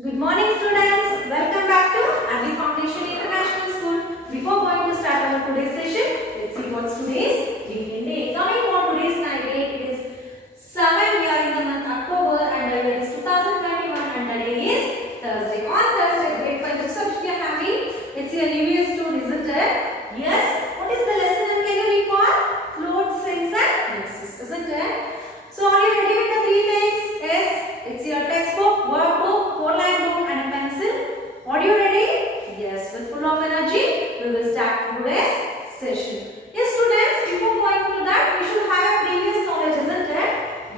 Good morning students. Welcome back to Agri Foundation International School. Before going to start our today's session, let's see what's today's weekend day. Coming for today's night date, it is 7. We are in the month October and the year is 2021 and the day is Thursday. On Thursday, grade 5 which subject we are having? It's your EVS-2, isn't it? Yes. What is the lesson? Can you recall? Fluid, strings and mixes, isn't it? So are you ready with the 3 things? Yes. It's your textbook, workbook, 4-line book and a pencil. Are you ready? Yes, with full of energy, we will start today's session. Yes students, before going to that, we should have a previous knowledge, isn't it?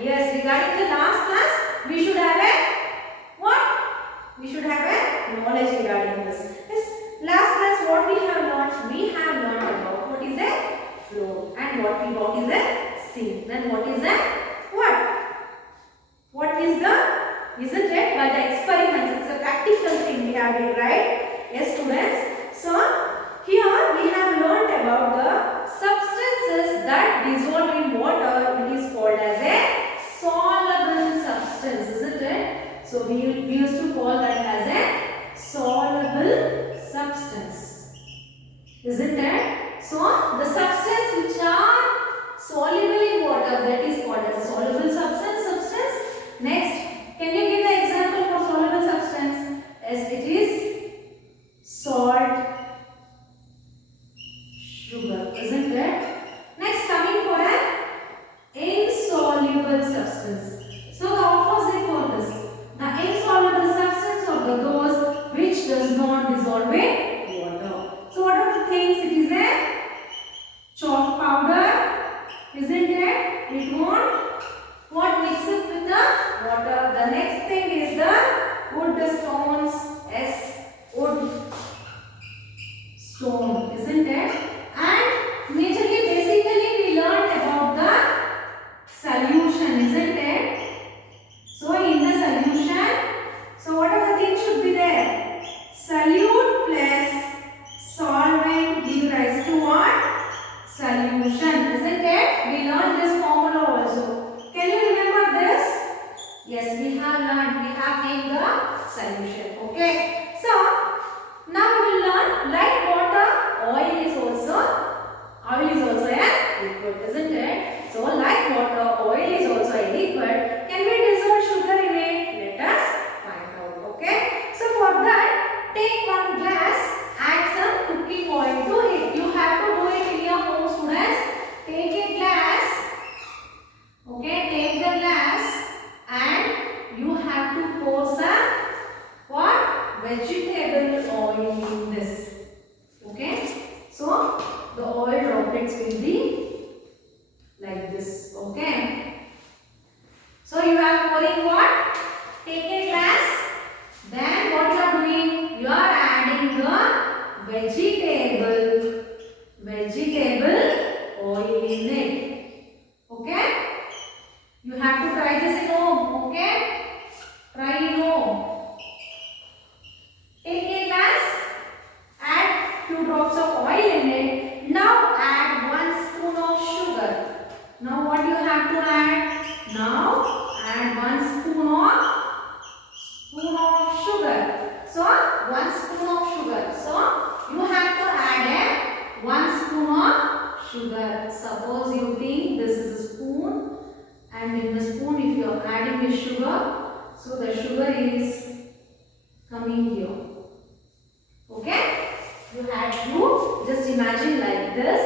Yes, regarding the last class, we should have a what? We should have a knowledge regarding this. Yes, last class what we have learned? We have learned about what is a flow and what is a sieve. Then what is a what? What is the, isn't it? By the experiments, it's a practical thing we have here, right? Yes students. So here we have learned about the substances that dissolve in water. It is called as a soluble substance, isn't it? So we used to call that as a soluble substance, isn't it? So the substance which are soluble in water, that is called as a soluble substance. Next, can you give the example for soluble substance? As it is salt, sugar, isn't it? Next, coming for an insoluble substance. So the opposite for this, the insoluble substance or those which does not dissolve in water. So what are the things? It is a chalk powder, isn't it? It won't mix it with the water. The next thing is the wood stones. Yes, wood stone, isn't it? And majorly, basically, we learned about the solution, isn't it? So in the solution, so what are the things should be there? Solute plus solvent give rise to what? Solution, isn't it? We learned this formula also. Can you remember this? Yes, we have learned. We have named the solution. Okay. So now we will learn like water, oil is also a liquid, isn't it? So like water, oil is also a liquid. Can we dissolve sugar in it? Let us find out. Okay. So for that, take one glass, add some cooking oil to it. You have to do it in your home, students. Take a glass. Okay, take the glass and you have to pour some what? Vegetable oil in this. Okay, so the oil droplets will be like this. Okay, so you are pouring what? Take a glass. Then what you are doing? You are adding the vegetable oil in it. Okay. You have to try this in home, okay? Try in home. Take a glass, add few drops of oil in it. Now add 1 spoon of sugar. Now what you have to add? Now add 1 spoon of sugar. So 1 spoon of sugar. So you have to add 1 spoon of sugar. Suppose you think this is a spoon. And in the spoon, if you are adding the sugar, so the sugar is coming here. Okay? You have to just imagine like this.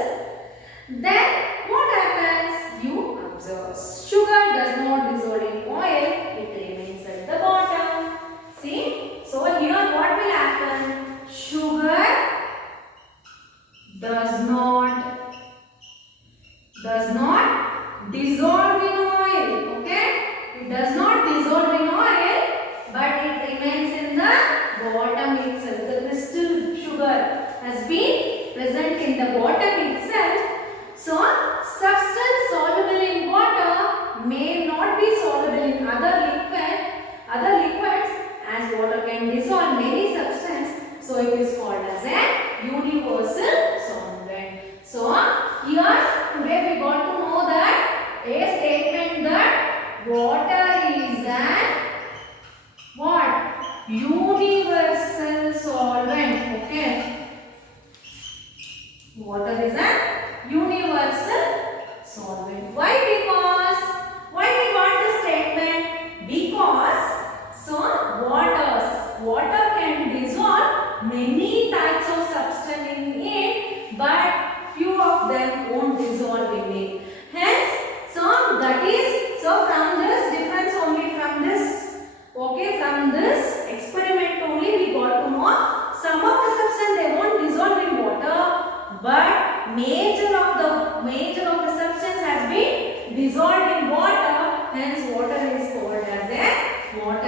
Then what happens? You observe. Sugar does not dissolve in oil. It remains at the bottom. See? So here what will happen? Sugar does not dissolve in oil. Okay? It does not dissolve in oil, but it remains in the bottom itself. The crystal sugar has been present in the bottom itself. So, substance soluble in water may not be soluble in other liquids, as water can dissolve many substances. So, it is called as a universal solvent. So, here today we got to know that a statement that water is an what? universal solvent. Okay. Water is a universal solvent. Why? Why we got this statement? Because water can dissolve many types of substance in it, but few of them won't dissolve in it. Hence, from this difference only from this, okay, from this experiment only we got to know some of the substance they won't dissolve in water, but major of the substance has been dissolved in water. Hence, water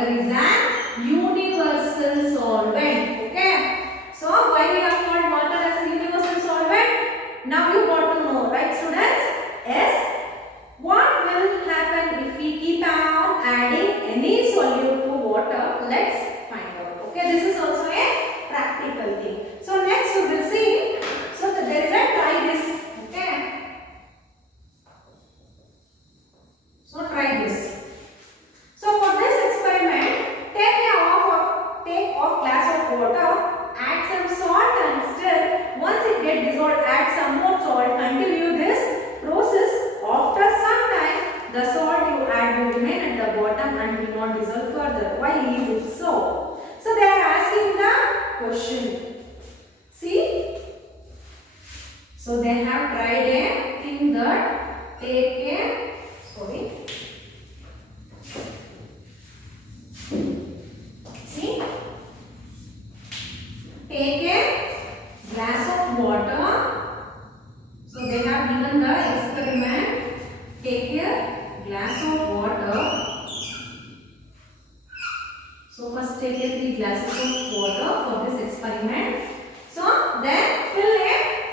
is an universal solvent. Okay. So, why we have called water as a universal solvent? Now you got to know, right, students? Yes. What will happen if we keep on adding any solute to water? Let's find out. Okay. This is also a practical thing. So, next we will see. So, there is a try this. Okay. So, try this. So for this experiment, take off glass of water, add some salt and stir. Once it gets dissolved, add some more salt. Continue this process. After some time, the salt you add will remain at the bottom and will not dissolve further. Why is it so? So they are asking the question. See? So they have tried a thing that take a glass of water. So they have given the experiment. Take a glass of water. So first take a 3 glasses of water for this experiment. So then fill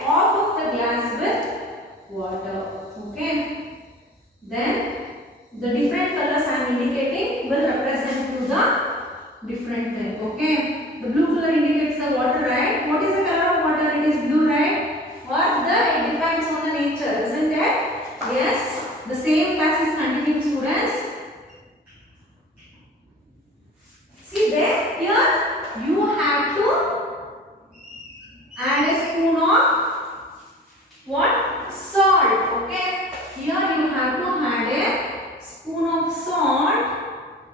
half of the glass with water. Okay. Then the different colors I am indicating will represent to the different thing. Okay. The blue color indicates the water, right? What is the color of water? It is blue, right? It depends on the nature, isn't it? Yes. The same class is continuing, students. See there, here you have to add a spoon of what? Salt. Okay. Here you have to add a spoon of salt.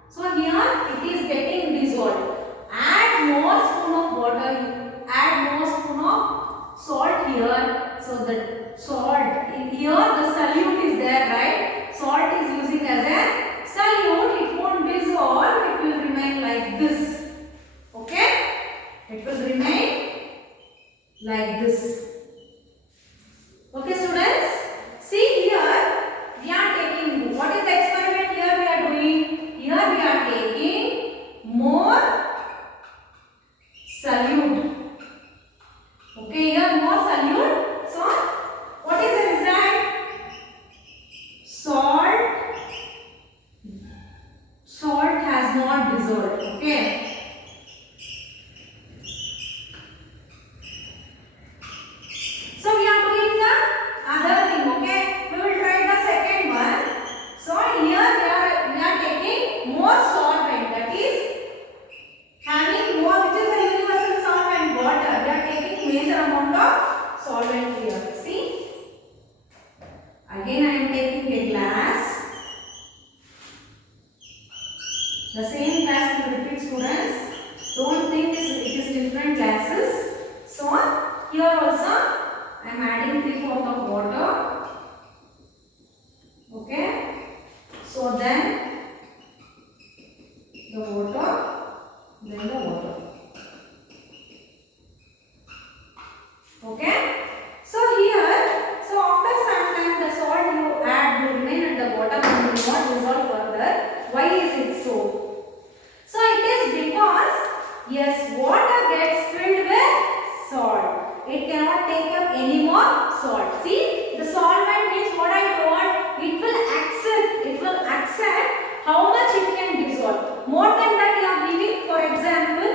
So here it is getting dissolved. Add more spoon of water. Add more spoon of salt here. So the salt here the solute is there, right? Salt is using as a solute. It won't dissolve. It will remain like this. Okay? It will remain like this. Okay, students? See here, we are taking, what is the experiment here we are doing? Here we are taking more solute. Okay, here more solute. So, what is the result? Salt has not dissolved. Okay. So we are doing the other thing, okay? We will try the second one. So here we are taking more solvent, that is having more, which is the universal solvent, water. We are taking major amount of solvent here. See? Again I am taking a glass. The same glass will repeat, students. Don't think it is different glasses. So here also I am adding 3/4 of water. Okay. So then the water, then the water. Okay. So here, so after some time the salt you add will remain at the bottom and will not dissolve further. Why is it so? So it is because, yes, water gets filled with salt. It cannot take up any more salt. See, the solvent means what I told, it will accept how much it can dissolve. More than that you are giving, for example,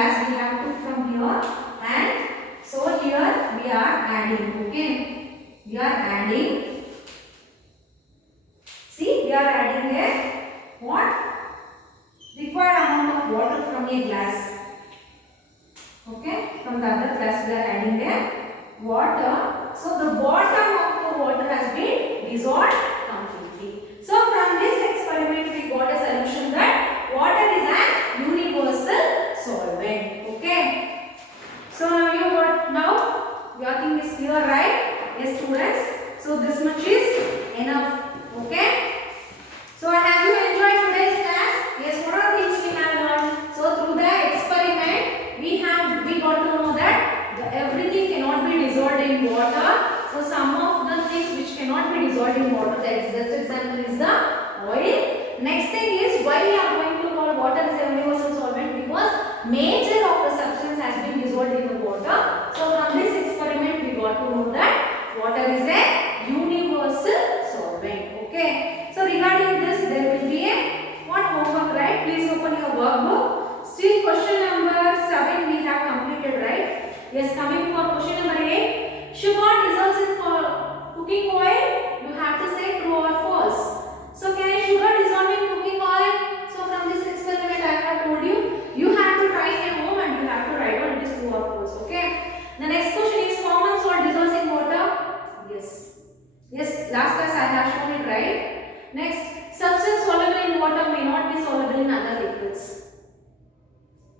glass we have took from here, and so here we are adding. Okay, we are adding. See, we are adding a what? Required amount of water from a glass. Okay, from the other glass we are adding a water. So the bottom of the water has been dissolved completely. So from this experiment we got a solution that water is an universal solvent. Okay. So now your thing is clear, right? Yes, students. So this much is enough. Okay. So have you enjoyed today's class? Yes, what are things we have learned? So through the experiment we got to know that everything cannot be dissolved in water. So some of the things which cannot be dissolved in water, the best example is the oil. Next thing is why we are going to call water as a universal solvent, because major of the substance has been dissolved in the water. So from this experiment we got to know that water is a universal solvent. Okay. So regarding this there will be a what homework, right? Please open your workbook. Still question number 7 we have completed, right? Yes, coming for question number 8. Sugar dissolves in cooking oil. You have to say true or false. So can a sugar dissolve in cooking oil? So from this experiment I have told you, you have to try it at home and you have to write down it is true or false. Okay. The next question is common salt dissolves in water. Yes. Yes, last class I have shown it, right? Next, substance soluble in water may not be soluble in other liquids.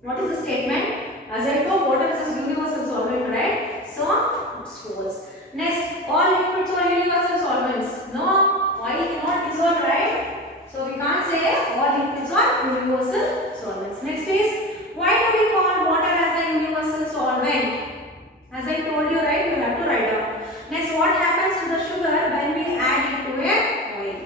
What is the statement? As I told, water is a universal solvent, right? So it's false. Next, all liquids are universal solvents. No, oil cannot dissolve, right? So we can't say all liquids are universal solvents. Next is, why do we call water as a universal solvent? As I told you, right, you have to write down. Next, what happens to the sugar when we add it to a oil?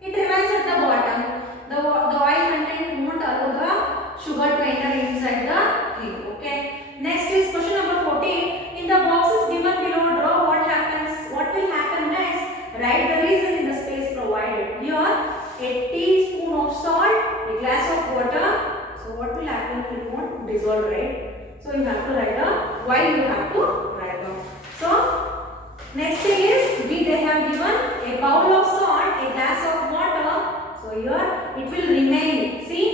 It remains at the bottom. The oil content won't allow the sugar to enter inside the thing. Okay. Next is question number 14. In the boxes given below, draw what happens. What will happen next? Write the reason in the space provided. Here, a teaspoon of salt, a glass of water. So what will happen? It won't dissolve, right? So you have to write down why you have to write down. So next thing is they have given a bowl of salt, a glass of water. So here it will remain. See,